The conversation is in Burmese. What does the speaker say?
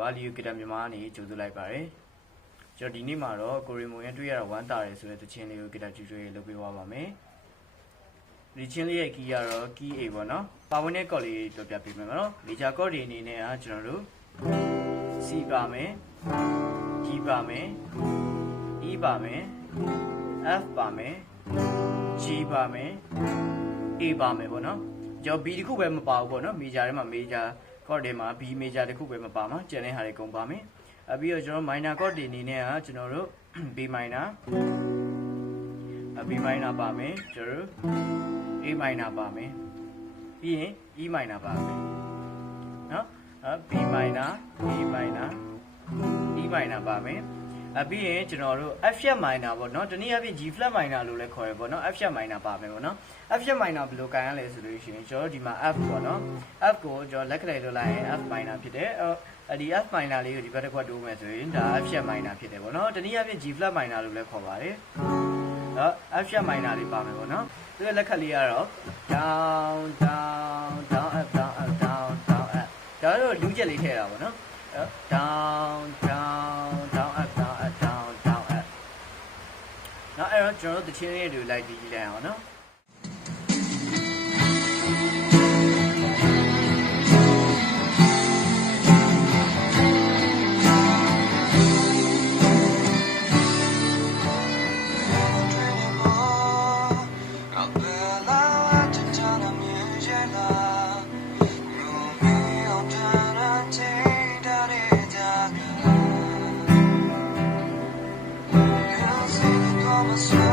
ပါလီယိုဂီတာမြန်မာအနေနဲ့ကြိုဆိုလိုက်ပါတယ်ကျွန်တော်ဒီနေ့မှာတော့ကိုရီမွန်ရဲ့တွေ့ရတာဝမ်းတာတယ်ဆိုတဲ့သချင်းလေးကိုဂီတာကျူကျူရေးလုပ်ပေးသွားပါမယ်ဒီချင်းလေးရဲ့ကီးကတော့ key A ပေါ့နော်ပါဝင်တဲ့ကော့လေးပြောပြပေးမယ်နော်မေဂျာကော့တွေအနေနဲ့ကကျွန်တော်တို့ C ပါမယ် G ပါမယ် E ပါမယ် F ပါမယ် G ပါမယ် A ပါမယ်ပေါ့နော်ကျွန်တော် B တခုပဲမပါဘူးပေါ့နော်မေဂျာထဲမှာမေဂျာကော့တွေမှာ B မေဂျာတခုပဲမပါမှာကျန်တဲ့ဟာတွေကုန်ပါမယ်ပြီးတော့ကျွန်တော် minor chord တွေအနေနဲ့ကကျွန်တော်တို့ B minor B minor ပါမယ်ကျွန်တော်တို့ A minor ပါမယ်ပြီးရင် E minor ပါမယ်နော်B minor A minor E minor ပါမယ်ပြီးရင်ကျွန်တော်တို့ F sharp minor ပေါ့နော်တနည်းအားဖြင့် G flat minor လို့လည်းခေါ်ရပေါ့နော် F sharp minor ပါမယ်ပေါ့နော် F sharp minor ဘယ်လိုကိုင်ရလဲဆိုလို့ရှိရင်ကျွန်တော်ဒီမှာ F ပေါ့နော် F ကိုကျွန်တော်လက်ကလေးလုပ်လိုက်ရင် F minor ဖြစ်တယ်ဒီ F minor လေးကိုဒီဘက်တစ်ခွက်တိုးမယ်ဆိုရင်ဒါ F sharp minor ဖြစ်တယ်ပေါ့နော်တနည်းအားဖြင့် G flat minor လို့လည်းခေါ်ပါတယ်F sharp minor လေးပါမယ်ပေါ့နော်သူရဲ့လက်ခတ်လေးကတော့ down down down up down up down down up ဒါတော့လူချက်လေးထည့်တာပေါ့နော် down down down up down up down down up နောက်အဲ့တော့ကျွန်တော်တို့တချင်းလေးတွေလိုက်ပြီးလိုက်အောင်နော်I'm